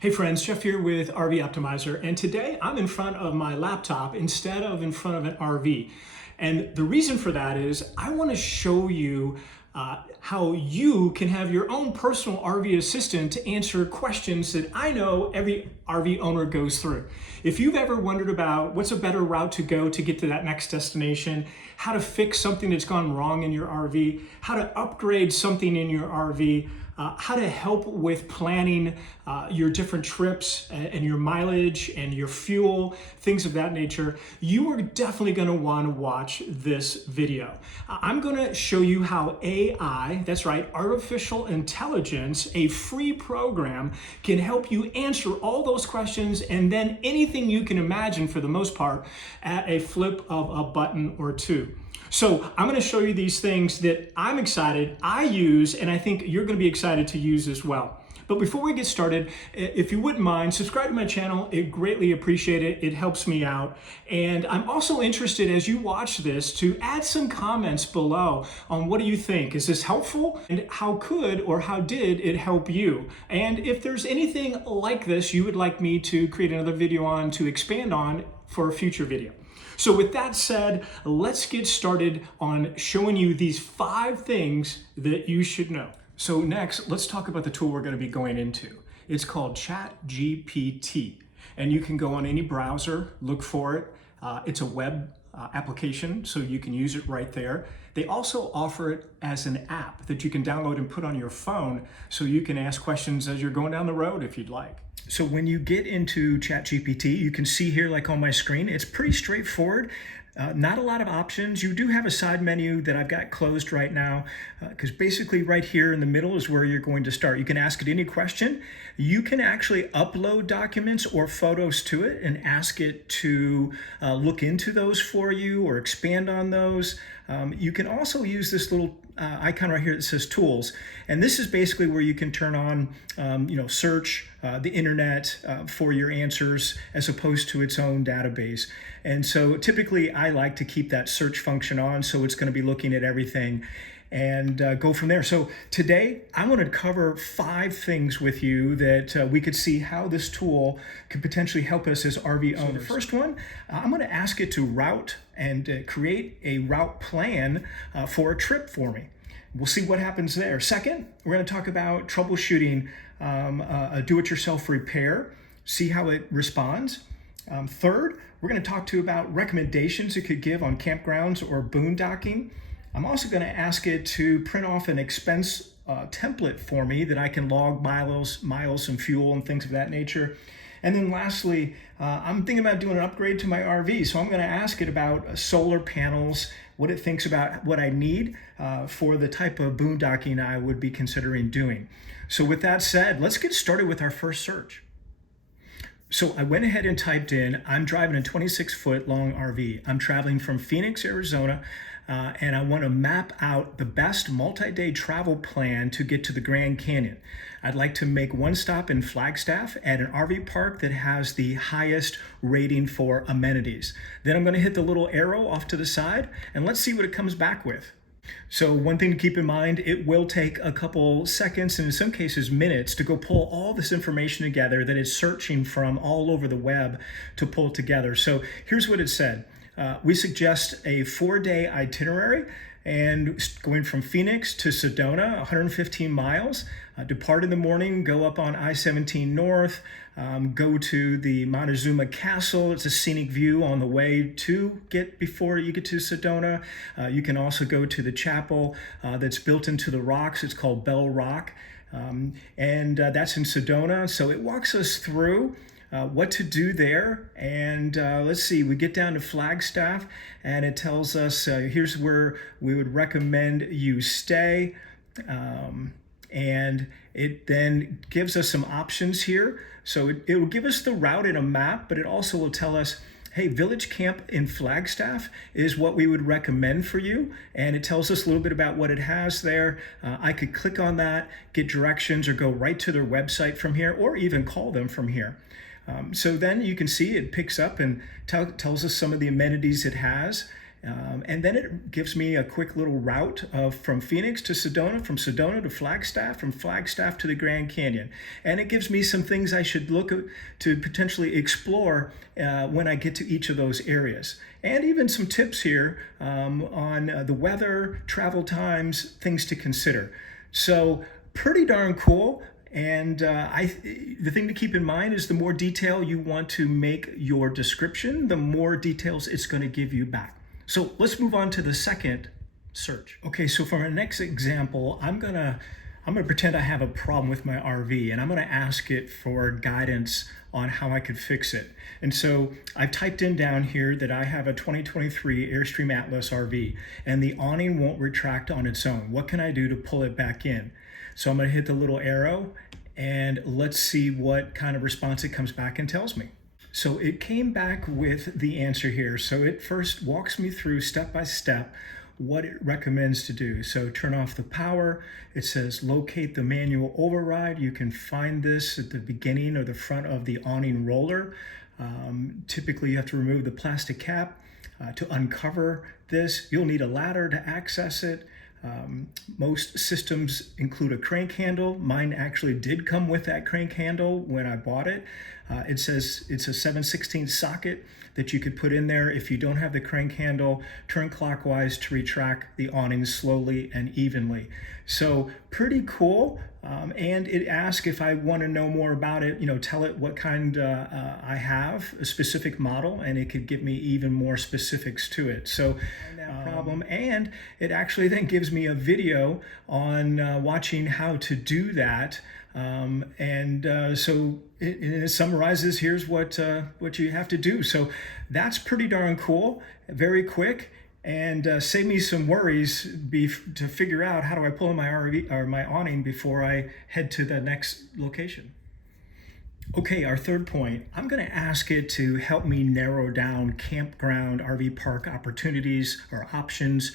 Hey friends, Jeff here with RV Optimizer, and today I'm in front of my laptop instead of in front of an RV. And the reason for that is I want to show you how you can have your own personal RV assistant to answer questions that I know every RV owner goes through. If you've ever wondered about what's a better route to go to get to that next destination, how to fix something that's gone wrong in your RV, how to upgrade something in your RV, how to help with planning your different trips and your mileage and your fuel, things of that nature, you are definitely going to want to watch this video. I'm going to show you how AI, that's right, artificial intelligence, a free program, can help you answer all those questions and then anything you can imagine for the most part at a flip of a button or two. So I'm going to show you these things that I'm excited, I use, and I think you're going to be excited to use as well. But before we get started, if you wouldn't mind, subscribe to my channel. It greatly appreciate it. It helps me out. And I'm also interested as you watch this to add some comments below on what do you think? Is this helpful? And how could or how did it help you? And if there's anything like this you would like me to create another video on, to expand on for a future video. So with that said, let's get started on showing you these 5 things that you should know. So next, let's talk about the tool we're going to be going into. It's called ChatGPT, and you can go on any browser, look for it. It's a web application, so you can use it right there. They also offer it as an app that you can download and put on your phone so you can ask questions as you're going down the road if you'd like. So when you get into ChatGPT, you can see here, like on my screen, it's pretty straightforward. Not a lot of options. You do have a side menu that I've got closed right now because basically right here in the middle is where you're going to start. You can ask it any question. You can actually upload documents or photos to it and ask it to look into those for you or expand on those. You can also use this little icon right here that says tools, and this is basically where you can turn on search the internet for your answers as opposed to its own database. And so typically I like to keep that search function on, so it's going to be looking at everything and go from there. So today I want to cover 5 things with you that we could see how this tool could potentially help us as RV owners. So the first one, I'm going to ask it to route and create a route plan for a trip for me. We'll see what happens there. Second, we're going to talk about troubleshooting a do-it-yourself repair, see how it responds. Third, we're going to talk to you about recommendations it could give on campgrounds or boondocking. I'm also going to ask it to print off an expense template for me that I can log miles and fuel and things of that nature. And then lastly, I'm thinking about doing an upgrade to my RV. So I'm going to ask it about solar panels, what it thinks about what I need for the type of boondocking I would be considering doing. So with that said, let's get started with our first search. So I went ahead and typed in, I'm driving a 26-foot long RV. I'm traveling from Phoenix, Arizona, and I want to map out the best multi-day travel plan to get to the Grand Canyon. I'd like to make one stop in Flagstaff at an RV park that has the highest rating for amenities. Then I'm going to hit the little arrow off to the side, and let's see what it comes back with. So one thing to keep in mind, it will take a couple seconds and in some cases minutes to go pull all this information together that it's searching from all over the web to pull together. So here's what it said. We suggest a 4-day itinerary and going from Phoenix to Sedona, 115 miles. Depart in the morning, go up on I-17 North, go to the Montezuma Castle. It's a scenic view on the way to before you get to Sedona. You can also go to the chapel that's built into the rocks. It's called Bell Rock, and that's in Sedona. So it walks us through what to do there. And let's see, we get down to Flagstaff and it tells us here's where we would recommend you stay. And it then gives us some options here. So it will give us the route in a map, but it also will tell us, hey, Village Camp in Flagstaff is what we would recommend for you. And it tells us a little bit about what it has there. I could click on that, get directions, or go right to their website from here, or even call them from here. So then you can see it picks up and tells us some of the amenities it has. And then it gives me a quick little route from Phoenix to Sedona, from Sedona to Flagstaff, from Flagstaff to the Grand Canyon. And it gives me some things I should look at to potentially explore when I get to each of those areas. And even some tips here on the weather, travel times, things to consider. So pretty darn cool. And the thing to keep in mind is the more detail you want to make your description, the more details it's going to give you back. So let's move on to the second search. Okay, so for our next example, I'm gonna pretend I have a problem with my RV, and I'm gonna ask it for guidance on how I could fix it. And so I've typed in down here that I have a 2023 Airstream Atlas RV, and the awning won't retract on its own. What can I do to pull it back in? So I'm gonna hit the little arrow, and let's see what kind of response it comes back and tells me. So it came back with the answer here. So it first walks me through step by step what it recommends to do. So turn off the power. It says locate the manual override. You can find this at the beginning or the front of the awning roller. Typically you have to remove the plastic cap to uncover this. You'll need a ladder to access it. Most systems include a crank handle. Mine actually did come with that crank handle when I bought it. It says it's a 7/16 socket that you could put in there. If you don't have the crank handle, turn clockwise to retract the awning slowly and evenly. So pretty cool. And it asks if I want to know more about it, tell it what kind I have, a specific model, and it could give me even more specifics to it. So that problem, and it actually then gives me a video on watching how to do that. So it summarizes, here's what you have to do. So that's pretty darn cool, very quick, and save me some worries to figure out how do I pull in my RV or my awning before I head to the next location. Okay, our third point, I'm going to ask it to help me narrow down campground RV park opportunities or options.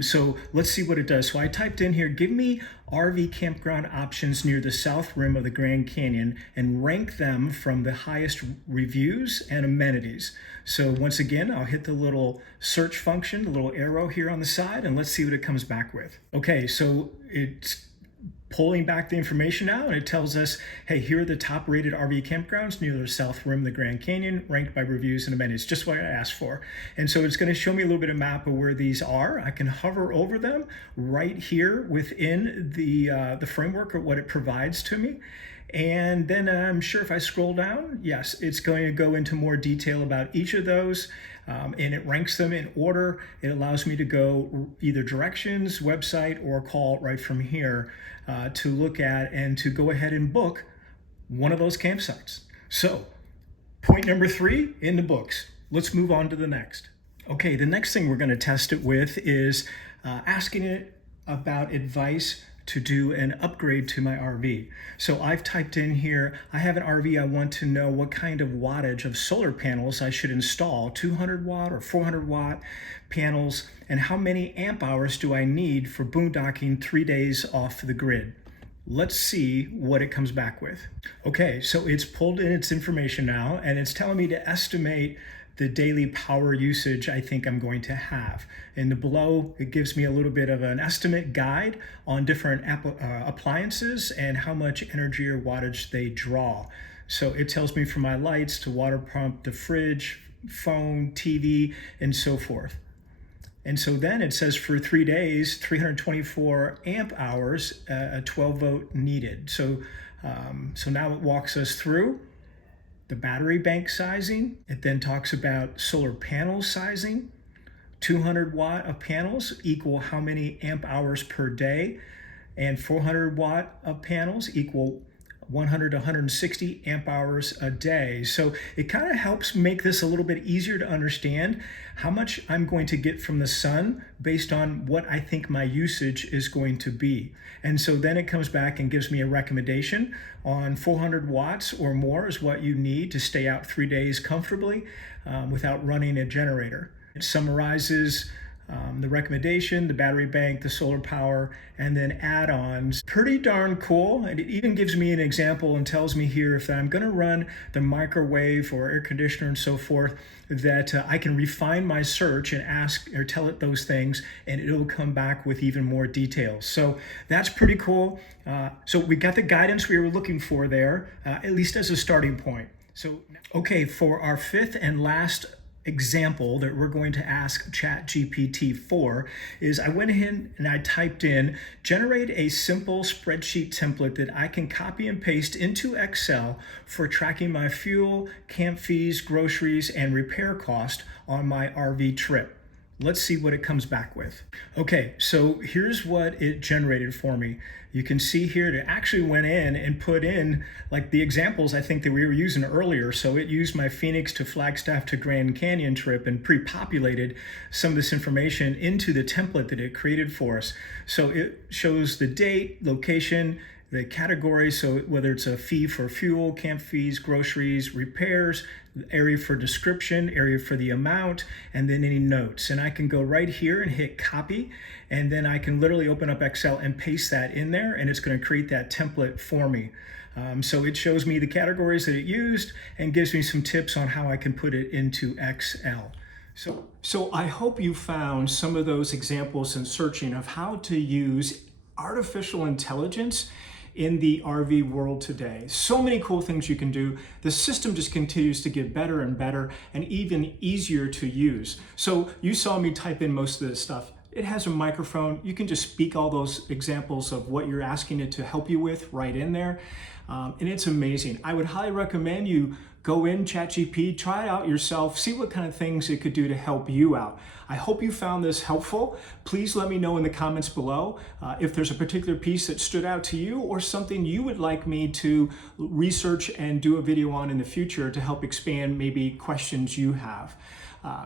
So let's see what it does. So I typed in here, give me RV campground options near the south rim of the Grand Canyon and rank them from the highest reviews and amenities. So once again, I'll hit the little search function, the little arrow here on the side, and let's see what it comes back with. Okay, so it's pulling back the information out, and it tells us, hey, here are the top rated RV campgrounds near the south rim of the Grand Canyon, ranked by reviews and amenities, just what I asked for. And so it's going to show me a little bit of map of where these are. I can hover over them right here within the framework of what it provides to me. And then I'm sure if I scroll down, yes, it's going to go into more detail about each of those. And it ranks them in order. It allows me to go either directions, website, or call right from here to look at and to go ahead and book one of those campsites. So point number 3 in the books. Let's move on to the next. Okay, the next thing we're going to test it with is asking it about advice to do an upgrade to my RV. So I've typed in here, I have an RV, I want to know what kind of wattage of solar panels I should install, 200 watt or 400 watt panels, and how many amp hours do I need for boondocking 3 days off the grid. Let's see what it comes back with. Okay, so it's pulled in its information now, and it's telling me to estimate the daily power usage I think I'm going to have. And below, it gives me a little bit of an estimate guide on different appliances and how much energy or wattage they draw. So it tells me from my lights to water pump, the fridge, phone, TV, and so forth. And so then it says for 3 days, 324 amp hours, a 12 volt needed. So now it walks us through the battery bank sizing. It then talks about solar panel sizing. 200 watt of panels equal how many amp hours per day, and 400 watt of panels equal 100 to 160 amp hours a day. So it kind of helps make this a little bit easier to understand how much I'm going to get from the sun based on what I think my usage is going to be. And so then it comes back and gives me a recommendation on 400 watts or more is what you need to stay out 3 days comfortably without running a generator. It summarizes the recommendation, the battery bank, the solar power, and then add-ons. Pretty darn cool. And it even gives me an example and tells me here if I'm going to run the microwave or air conditioner and so forth, that I can refine my search and ask or tell it those things, and it'll come back with even more details. So that's pretty cool. So we got the guidance we were looking for there, at least as a starting point. So, okay, for our fifth and last example that we're going to ask ChatGPT for is I went ahead and I typed in, generate a simple spreadsheet template that I can copy and paste into Excel for tracking my fuel, camp fees, groceries, and repair cost on my RV trip. Let's see what it comes back with. Okay, so here's what it generated for me. You can see here it actually went in and put in like the examples I think that we were using earlier. So it used my Phoenix to Flagstaff to Grand Canyon trip and pre-populated some of this information into the template that it created for us. So it shows the date, location, the categories, so whether it's a fee for fuel, camp fees, groceries, repairs, area for description, area for the amount, and then any notes. And I can go right here and hit copy, and then I can literally open up Excel and paste that in there, and it's going to create that template for me. So it shows me the categories that it used and gives me some tips on how I can put it into Excel. So I hope you found some of those examples in searching of how to use artificial intelligence in the RV world today. So many cool things you can do. The system just continues to get better and better and even easier to use. So you saw me type in most of this stuff. It has a microphone. You can just speak all those examples of what you're asking it to help you with right in there. And it's amazing. I would highly recommend you go in ChatGPT, try it out yourself, see what kind of things it could do to help you out. I hope you found this helpful. Please let me know in the comments below if there's a particular piece that stood out to you or something you would like me to research and do a video on in the future to help expand maybe questions you have.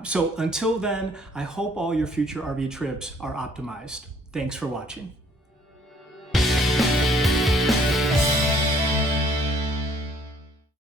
So until then, I hope all your future RV trips are optimized. Thanks for watching.